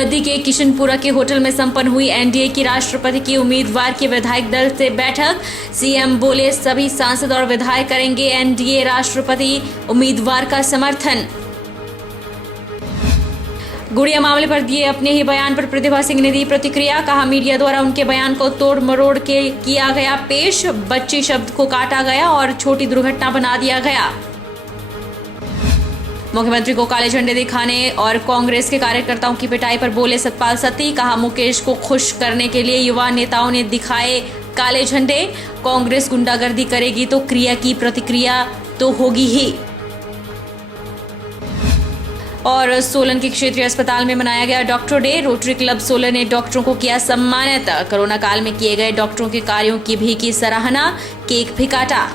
बद्दी के किशनपुरा के होटल में संपन्न हुई एनडीए की राष्ट्रपति की उम्मीदवार के विधायक दल से बैठक। सीएम बोले सभी सांसद और विधायक करेंगे एनडीए राष्ट्रपति उम्मीदवार का समर्थन। गुड़िया मामले पर दिए अपने ही बयान पर प्रतिभा सिंह ने दी प्रतिक्रिया। कहा मीडिया द्वारा उनके बयान को तोड़ मरोड़ के किया गया पेश, बच्ची शब्द को काटा गया और छोटी दुर्घटना बना दिया गया। मुख्यमंत्री को काले झंडे दिखाने और कांग्रेस के कार्यकर्ताओं की पिटाई पर बोले सतपाल सत्ती। कहा मुकेश को खुश करने के लिए युवा नेताओं ने दिखाए काले झंडे, कांग्रेस गुंडागर्दी करेगी तो क्रिया की प्रतिक्रिया तो होगी ही। और सोलन के क्षेत्रीय अस्पताल में मनाया गया doctor day. Rotary club Solan ने डॉक्टरों को किया सम्मानित। कोरोना काल में किए गए डॉक्टरों के कार्यों की भी की सराहना, केक भी काटा।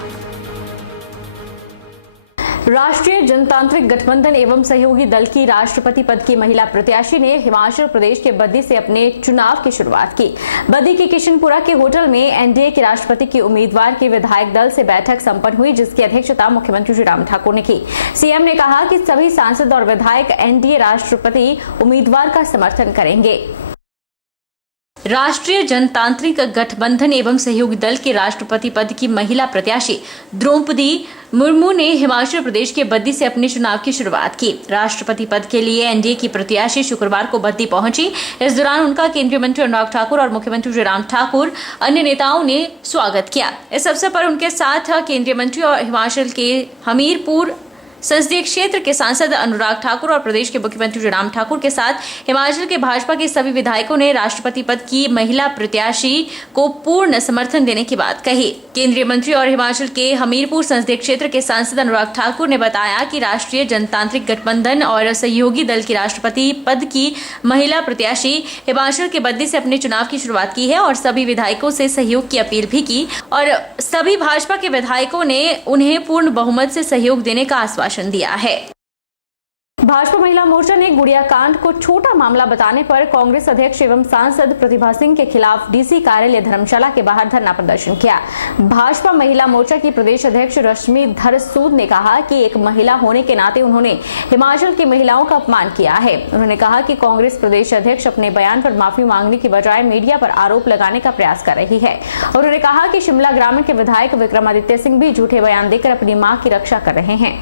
राष्ट्रीय जनतांत्रिक गठबंधन एवं सहयोगी दल की राष्ट्रपति पद की महिला प्रत्याशी ने हिमाचल प्रदेश के बद्दी से अपने चुनाव की शुरुआत की। बद्दी के किशनपुरा के होटल में एनडीए के राष्ट्रपति की उम्मीदवार के विधायक दल से बैठक संपन्न हुई, जिसकी अध्यक्षता मुख्यमंत्री जयराम ठाकुर ने की। सीएम ने कहा कि सभी सांसद और विधायक एनडीए राष्ट्रपति उम्मीदवार का समर्थन करेंगे। राष्ट्रीय जनतांत्रिक गठबंधन एवं सहयोगी दल के राष्ट्रपति पद की महिला प्रत्याशी द्रौपदी मुर्मू ने हिमाचल प्रदेश के बद्दी से अपने चुनाव की शुरुआत की। राष्ट्रपति पद के लिए एनडीए की प्रत्याशी शुक्रवार को बद्दी पहुंची। इस दौरान उनका केंद्रीय मंत्री अनुराग ठाकुर और मुख्यमंत्री जयराम ठाकुर अन्य नेताओं ने स्वागत किया। इस अवसर पर उनके साथ केंद्रीय मंत्री और हिमाचल के हमीरपुर संसदीय क्षेत्र के सांसद अनुराग ठाकुर और प्रदेश के मुख्यमंत्री जयराम ठाकुर के साथ हिमाचल के भाजपा के सभी विधायकों ने राष्ट्रपति पद की महिला प्रत्याशी को पूर्ण समर्थन देने की बात कही। केंद्रीय मंत्री और हिमाचल के हमीरपुर संसदीय क्षेत्र के सांसद अनुराग ठाकुर ने बताया कि राष्ट्रीय जनतांत्रिक गठबंधन और सहयोगी दल की राष्ट्रपति पद की महिला प्रत्याशी हिमाचल के बद्दी से अपने चुनाव की शुरुआत की है और सभी विधायकों से सहयोग की अपील भी की और सभी भाजपा के विधायकों ने उन्हें पूर्ण बहुमत से सहयोग देने का आश्वासन दिया है। भाजपा महिला मोर्चा ने गुड़िया कांड को छोटा मामला बताने पर कांग्रेस अध्यक्ष एवं सांसद प्रतिभा सिंह के खिलाफ डीसी कार्यालय धर्मशाला के बाहर धरना प्रदर्शन किया। भाजपा महिला मोर्चा की प्रदेश अध्यक्ष रश्मि धरसूद ने कहा कि एक महिला होने के नाते उन्होंने हिमाचल की महिलाओं का अपमान किया है। उन्होंने कहा कि कांग्रेस प्रदेश अध्यक्ष अपने बयान पर माफी मांगने की बजाय मीडिया पर आरोप लगाने का प्रयास कर रही है। उन्होंने कहा कि शिमला ग्रामीण के विधायक विक्रमादित्य सिंह भी झूठे बयान देकर अपनी मां की रक्षा कर रहे हैं।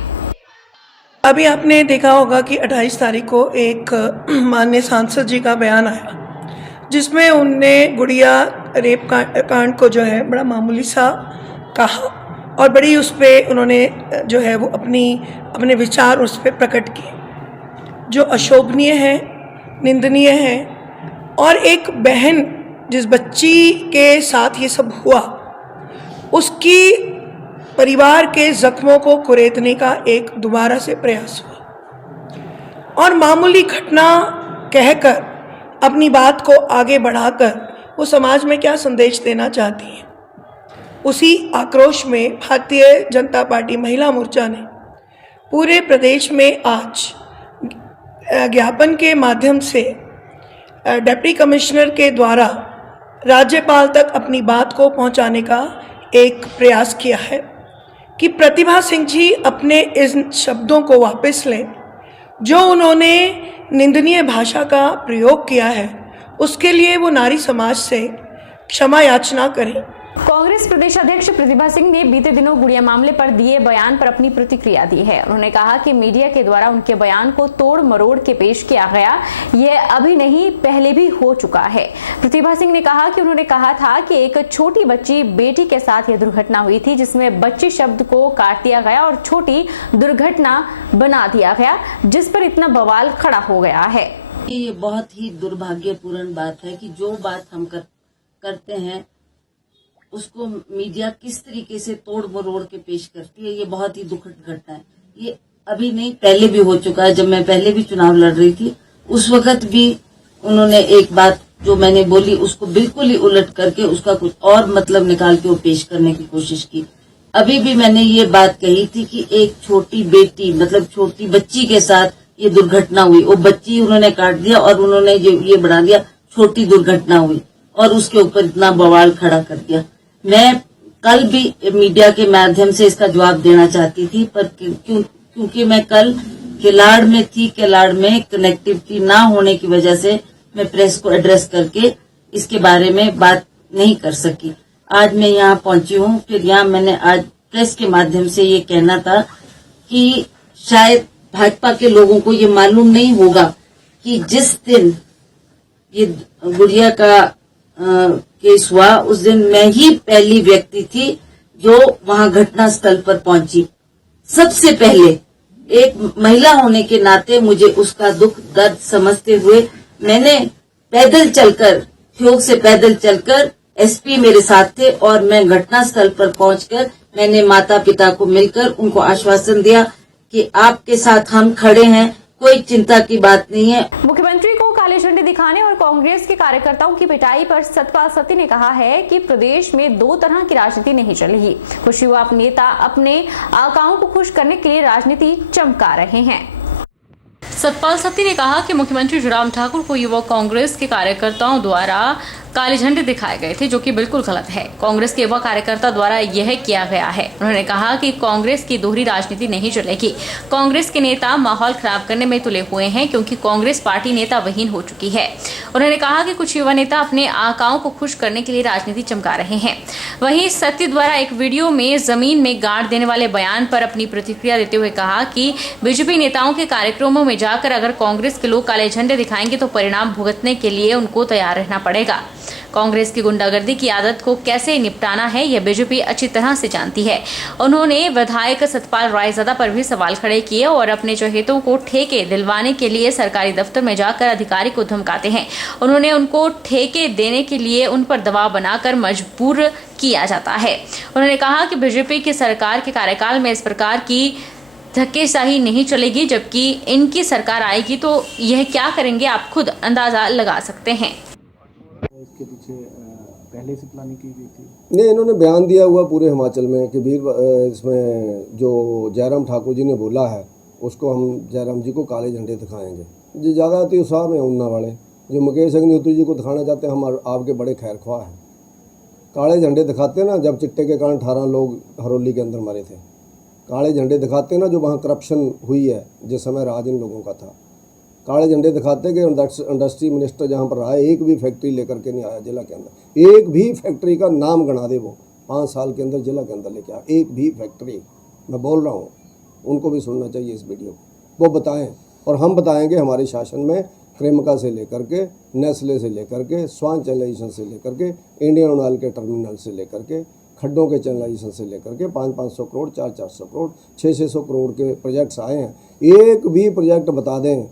अभी आपने देखा होगा कि 28 तारीख को एक माननीय सांसद जी का बयान आया जिसमें उनने गुड़िया रेप कांड को जो है बड़ा मामूली सा कहा और बड़ी उस पर उन्होंने जो है वो अपने विचार उस पर प्रकट किए जो अशोभनीय है, निंदनीय है। और एक बहन जिस बच्ची के साथ ये सब हुआ उसकी परिवार के जख्मों को कुरेदने का एक दोबारा से प्रयास हुआ और मामूली घटना कहकर अपनी बात को आगे बढ़ाकर वो समाज में क्या संदेश देना चाहती है। उसी आक्रोश में भारतीय जनता पार्टी महिला मोर्चा ने पूरे प्रदेश में आज ज्ञापन के माध्यम से डिप्टी कमिश्नर के द्वारा राज्यपाल तक अपनी बात को पहुंचाने का एक प्रयास किया है कि प्रतिभा सिंह जी अपने इन शब्दों को वापस लें। जो उन्होंने निंदनीय भाषा का प्रयोग किया है उसके लिए वो नारी समाज से क्षमा याचना करें। कांग्रेस प्रदेश अध्यक्ष प्रतिभा सिंह ने बीते दिनों गुड़िया मामले पर दिए बयान पर अपनी प्रतिक्रिया दी है। उन्होंने कहा कि मीडिया के द्वारा उनके बयान को तोड़ मरोड़ के पेश किया गया, यह अभी नहीं पहले भी हो चुका है। प्रतिभा सिंह ने कहा कि उन्होंने कहा था कि एक छोटी बच्ची बेटी के साथ यह दुर्घटना हुई थी जिसमें बच्ची शब्द को काट दिया गया और छोटी दुर्घटना बना दिया गया, जिस पर इतना बवाल खड़ा हो गया है। ये बहुत ही दुर्भाग्यपूर्ण बात है कि जो बात हम करते हैं उसको मीडिया किस तरीके से तोड़ मरोड़ के पेश करती है। ये बहुत ही दुखद घटना है। ये अभी नहीं पहले भी हो चुका है। जब मैं पहले भी चुनाव लड़ रही थी उस वक्त भी उन्होंने एक बात जो मैंने बोली उसको बिल्कुल ही उलट करके उसका कुछ और मतलब निकाल के वो पेश करने की कोशिश की। अभी भी मैंने ये बात कही थी कि एक छोटी बेटी मतलब छोटी बच्ची के साथ ये दुर्घटना हुई। वो बच्ची उन्होंने काट दिया और उन्होंने ये बढ़ा दिया छोटी दुर्घटना हुई और उसके ऊपर इतना बवाल खड़ा कर दिया। मैं कल भी मीडिया के माध्यम से इसका जवाब देना चाहती थी पर क्योंकि मैं कल किलाड़ में थी, किलाड़ में कनेक्टिविटी ना होने की वजह से मैं प्रेस को एड्रेस करके इसके बारे में बात नहीं कर सकी। आज मैं यहाँ पहुंची हूँ। फिर यहाँ मैंने आज प्रेस के माध्यम से ये कहना था कि शायद भाजपा के लोगों को ये मालूम नहीं होगा कि जिस दिन ये गुड़िया का केस हुआ उस दिन मैं ही पहली व्यक्ति थी जो वहां घटना स्थल पर पहुंची। सबसे पहले एक महिला होने के नाते मुझे उसका दुख दर्द समझते हुए मैंने पैदल चलकर, ठियोग से पैदल चलकर, एसपी मेरे साथ थे और मैं घटना स्थल पर पहुंचकर मैंने माता पिता को मिलकर उनको आश्वासन दिया कि आपके साथ हम खड़े हैं, कोई चिंता की बात नहीं है। मुख्यमंत्री को काले झंडे दिखाने और कांग्रेस के कार्यकर्ताओं की पिटाई पर सतपाल सत्ती ने कहा है कि प्रदेश में दो तरह की राजनीति नहीं चलेगी। कुछ युवा नेता अपने आकाओं को खुश करने के लिए राजनीति चमका रहे हैं। सतपाल सत्ती ने कहा कि मुख्यमंत्री जयराम ठाकुर को युवा कांग्रेस के कार्यकर्ताओं द्वारा काले झंडे दिखाए गए थे, जो कि बिल्कुल गलत है। कांग्रेस के युवा कार्यकर्ता द्वारा यह किया गया है। उन्होंने कहा कि कांग्रेस की दोहरी राजनीति नहीं चलेगी। कांग्रेस के नेता माहौल खराब करने में तुले हुए हैं क्योंकि कांग्रेस पार्टी नेता विहीन हो चुकी है। उन्होंने कहा कि कुछ युवा नेता अपने आकाओं को खुश करने के लिए राजनीति चमका रहे हैं। वहीं सत्ती द्वारा एक वीडियो में जमीन में गाड़ देने वाले बयान पर अपनी प्रतिक्रिया देते हुए कहा कि बीजेपी नेताओं के कार्यक्रमों में जाकर अगर कांग्रेस के लोग काले झंडे दिखाएंगे तो परिणाम भुगतने के लिए उनको तैयार रहना पड़ेगा। कांग्रेस की गुंडागर्दी की आदत को कैसे निपटाना है यह बीजेपी अच्छी तरह से जानती है। उन्होंने विधायक सतपाल रायजादा पर भी सवाल खड़े किए और अपने चहेतों को ठेके दिलवाने के लिए सरकारी दफ्तर में जाकर अधिकारी को धमकाते हैं। उन्होंने उनको ठेके देने के लिए उन पर दबाव बनाकर मजबूर किया जाता है। उन्होंने कहा कि बीजेपी की सरकार के कार्यकाल में इस प्रकार की धक्केशाही नहीं चलेगी, जबकि इनकी सरकार आएगी तो यह क्या करेंगे आप खुद अंदाजा लगा सकते हैं। इसके पीछे पहले से प्लानिंग की गई थी? नहीं, इन्होंने बयान दिया हुआ पूरे हिमाचल में कि इसमें जो जयराम ठाकुर जी ने बोला है उसको हम जयराम जी को काले झंडे दिखाएंगे। जो ज़्यादा अति उत्साह में ऊना वाले जो मुकेश अग्निहोत्री जी को दिखाना चाहते हैं, हम आपके बड़े खैर ख्वाह हैं। काले झंडे दिखाते ना, जब चिट्टे के कारण 18 लोग हरोली के अंदर मरे थे, काले झंडे दिखाते ना, जो वहाँ करप्शन हुई है जिस समय राज इन लोगों का था, काले झंडे दिखाते कि इंडस्ट्री मिनिस्टर जहाँ पर रहा है एक भी फैक्ट्री लेकर के नहीं आया जिला के अंदर। एक भी फैक्ट्री का नाम गणा दे वो 5 साल के अंदर जिला के अंदर लेके आया, एक भी फैक्ट्री। मैं बोल रहा हूँ, उनको भी सुनना चाहिए इस वीडियो, वो बताएं और हम बताएंगे। हमारे शासन में क्रेमिका से लेकर के, नेस्ले से लेकर के, स्वान चैनलाइजेशन से लेकर के, इंडियन ऑयल के टर्मिनल से लेकर के, खड्डों के चैनलाइजेशन से लेकर के 500-500 करोड़, 400-400 करोड़, 600 करोड़ के प्रोजेक्ट्स आए हैं। एक भी प्रोजेक्ट बता दें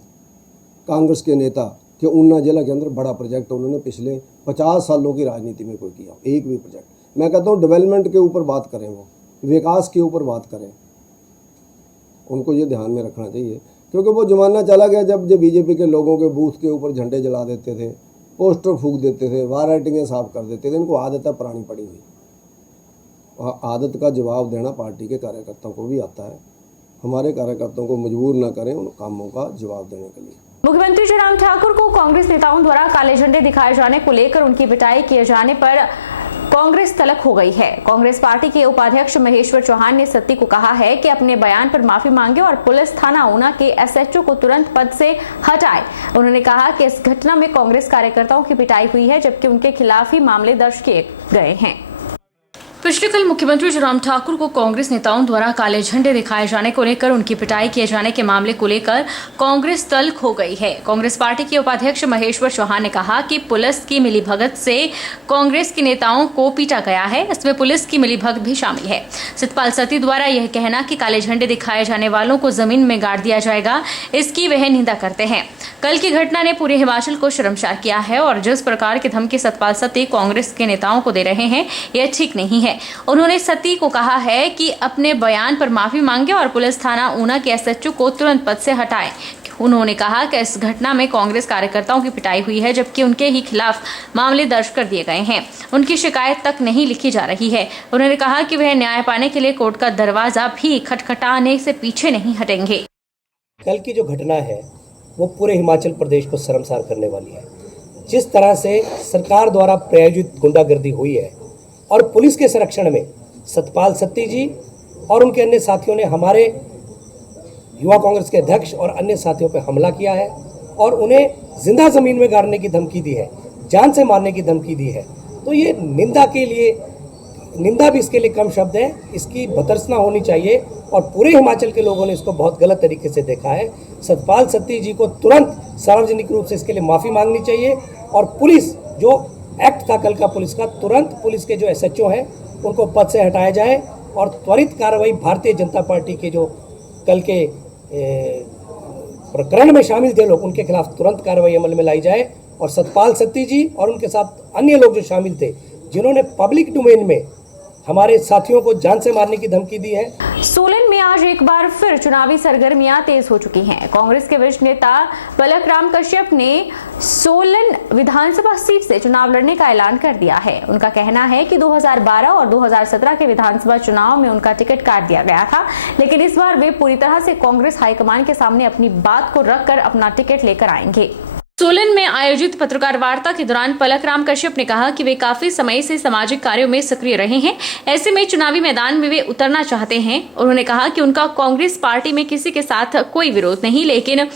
कांग्रेस के नेता कि ऊना जिला के अंदर बड़ा प्रोजेक्ट उन्होंने पिछले 50 सालों की राजनीति में कोई किया, एक भी प्रोजेक्ट। मैं कहता हूँ डेवलपमेंट के ऊपर बात करें, वो विकास के ऊपर बात करें, उनको ये ध्यान में रखना चाहिए। क्योंकि वो ज़माना चला गया जब बीजेपी के लोगों के बूथ के ऊपर झंडे जला देते थे, पोस्टर फूंक देते थे, वार राइटिंगें साफ कर देते थे। इनको आदत है पुरानी पड़ी हुई। आदत का जवाब देना पार्टी के कार्यकर्ताओं को भी आता है। हमारे कार्यकर्ताओं को मजबूर न करें उन कामों का जवाब देने के लिए। मुख्यमंत्री जयराम ठाकुर को कांग्रेस नेताओं द्वारा काले झंडे दिखाए जाने को लेकर उनकी पिटाई किए जाने पर कांग्रेस तलक हो गई है। कांग्रेस पार्टी के उपाध्यक्ष महेश्वर चौहान ने सत्ती को कहा है कि अपने बयान पर माफी मांगे और पुलिस थाना ऊना के एसएचओ को तुरंत पद से हटाए। उन्होंने कहा कि इस घटना में कांग्रेस कार्यकर्ताओं की पिटाई हुई है, जबकि उनके खिलाफ ही मामले दर्ज किए गए हैं। पिछले कल मुख्यमंत्री जयराम ठाकुर को कांग्रेस नेताओं द्वारा काले झंडे दिखाए जाने को लेकर उनकी पिटाई किए जाने के मामले को लेकर कांग्रेस तल्ख हो गई है। कांग्रेस पार्टी के उपाध्यक्ष महेश्वर चौहान ने कहा कि पुलिस की मिलीभगत से कांग्रेस के नेताओं को पीटा गया है, इसमें पुलिस की मिलीभगत भी शामिल है। सतपाल सत्ती द्वारा यह कहना कि काले झंडे दिखाए जाने वालों को जमीन में गाड़ दिया जाएगा, इसकी वह निंदा करते हैं। कल की घटना ने पूरे हिमाचल को शर्मसार किया है और जिस प्रकार की धमकी सतपाल सत्ती कांग्रेस के नेताओं को दे रहे हैं यह ठीक नहीं है। उन्होंने सत्ती को कहा है कि अपने बयान पर माफी मांगे और पुलिस थाना ऊना के एसएचओ को तुरंत पद से हटाएं। उन्होंने कहा कि इस घटना में कांग्रेस कार्यकर्ताओं की पिटाई हुई है, जबकि उनके ही खिलाफ मामले दर्ज कर दिए गए हैं। उनकी शिकायत तक नहीं लिखी जा रही है। उन्होंने कहा कि वह न्याय पाने के लिए कोर्ट का दरवाजा भी खटखटाने से पीछे नहीं हटेंगे। कल की जो घटना है वो पूरे हिमाचल प्रदेश को शर्मसार करने वाली है। जिस तरह से सरकार द्वारा प्रायोजित गुंडागर्दी हुई है और पुलिस के संरक्षण में सतपाल सत्ती जी और उनके अन्य साथियों ने हमारे युवा कांग्रेस के अध्यक्ष और अन्य साथियों पर हमला किया है और उन्हें जिंदा ज़मीन में गाड़ने की धमकी दी है, जान से मारने की धमकी दी है, तो ये निंदा भी इसके लिए कम शब्द है, इसकी भर्त्सना होनी चाहिए। और पूरे हिमाचल के लोगों ने इसको बहुत गलत तरीके से देखा है। सतपाल सत्ती जी को तुरंत सार्वजनिक रूप से इसके लिए माफ़ी मांगनी चाहिए और पुलिस जो एक्ट था कल का पुलिस का, तुरंत पुलिस के जो SHO हैं उनको पद से हटाया जाए और त्वरित कार्रवाई भारतीय जनता पार्टी के जो कल के प्रकरण में शामिल थे लोग, उनके खिलाफ तुरंत कार्रवाई अमल में लाई जाए। और सतपाल सत्ती जी और उनके साथ अन्य लोग जो शामिल थे, जिन्होंने पब्लिक डोमेन में हमारे साथियों को जान से मारने की धमकी दी है। सोलन में आज एक बार फिर चुनावी सरगर्मियां तेज हो चुकी हैं। कांग्रेस के वरिष्ठ नेता पलक राम कश्यप ने सोलन विधानसभा सीट से चुनाव लड़ने का ऐलान कर दिया है। उनका कहना है कि 2012 और 2017 के विधानसभा चुनाव में उनका टिकट काट दिया गया था, लेकिन इस बार वे पूरी तरह से कांग्रेस हाईकमान के सामने अपनी बात को रखकर अपना टिकट लेकर आएंगे। सोलन में आयोजित पत्रकार वार्ता के दौरान पलक राम कश्यप ने कहा कि वे काफी समय से सामाजिक कार्यों में सक्रिय रहे हैं, ऐसे में चुनावी मैदान में वे उतरना चाहते हैं। उन्होंने कहा कि उनका कांग्रेस पार्टी में किसी के साथ कोई विरोध नहीं, लेकिन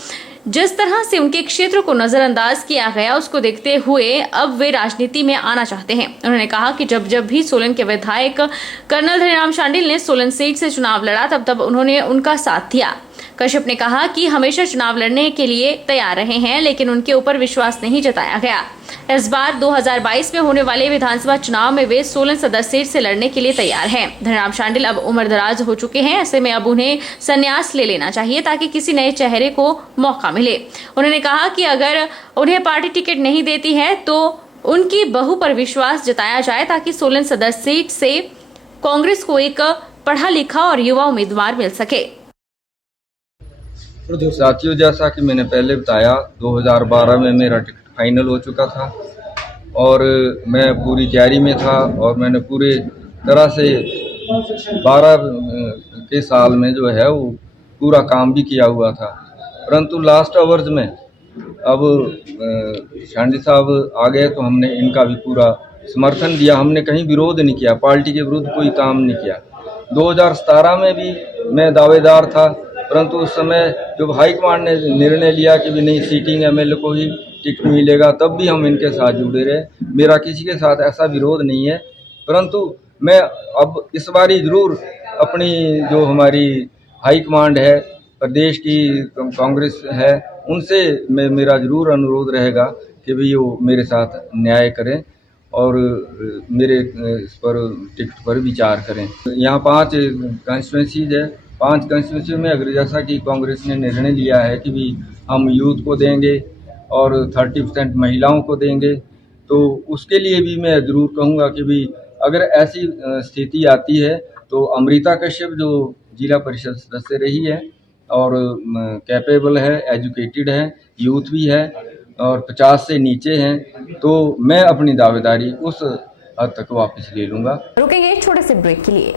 जिस तरह से उनके क्षेत्र को नजरअंदाज किया गया उसको देखते हुए अब वे राजनीति में आना चाहते हैं। उन्होंने कहा कि जब भी सोलन के विधायक कर्नल धनीराम शांडिल ने सोलन सीट से चुनाव लड़ा तब उन्होंने उनका साथ दिया। कश्यप ने कहा कि हमेशा चुनाव लड़ने के लिए तैयार रहे हैं, लेकिन उनके ऊपर विश्वास नहीं जताया गया। इस बार 2022 में होने वाले विधानसभा चुनाव में वे सोलन सदर सीट से लड़ने के लिए तैयार हैं। धनीराम शांडिल अब उम्रदराज हो चुके हैं, ऐसे में अब उन्हें संन्यास ले लेना चाहिए ताकि किसी नए चेहरे को मौका मिले। उन्होंने कहा कि अगर उन्हें पार्टी टिकट नहीं देती है तो उनकी बहू पर विश्वास जताया जाए ताकि सोलन सदर सीट से कांग्रेस को एक पढ़ा लिखा और युवा उम्मीदवार मिल सके। साथियों, जैसा कि मैंने पहले बताया, 2012 में मेरा टिकट फाइनल हो चुका था और मैं पूरी तैयारी में था और मैंने पूरे तरह से 12 के साल में जो है वो पूरा काम भी किया हुआ था। परंतु लास्ट आवर्स में अब शांडी साहब आ गए तो हमने इनका भी पूरा समर्थन दिया। हमने कहीं विरोध नहीं किया, पार्टी के विरुद्ध कोई काम नहीं किया। 2017 में भी मैं दावेदार था, परंतु उस समय जब हाईकमान ने निर्णय लिया कि भी नहीं, सीटिंग MLA को ही टिकट मिलेगा, तब भी हम इनके साथ जुड़े रहे। मेरा किसी के साथ ऐसा विरोध नहीं है, परंतु मैं अब इस बारी ज़रूर अपनी जो हमारी हाईकमांड है, प्रदेश की कांग्रेस है, उनसे मेरा ज़रूर अनुरोध रहेगा कि भी वो मेरे साथ न्याय करें और मेरे इस पर टिकट पर विचार करें। यहाँ 5 कॉन्स्टिट्यूंसीज है, 5 कॉन्स्टिट्यूंसी में अगर जैसा कि कांग्रेस ने निर्णय लिया है कि भी हम यूथ को देंगे और 30% महिलाओं को देंगे, तो उसके लिए भी मैं ज़रूर कहूँगा कि भी अगर ऐसी स्थिति आती है तो अमृता कश्यप जो जिला परिषद सदस्य रही है और कैपेबल है, एजुकेटेड है, यूथ भी है और 50 से नीचे हैं, तो मैं अपनी दावेदारी उस हद तक वापस ले लूँगा। रुकेंगे एक छोटे से ब्रेक के लिए।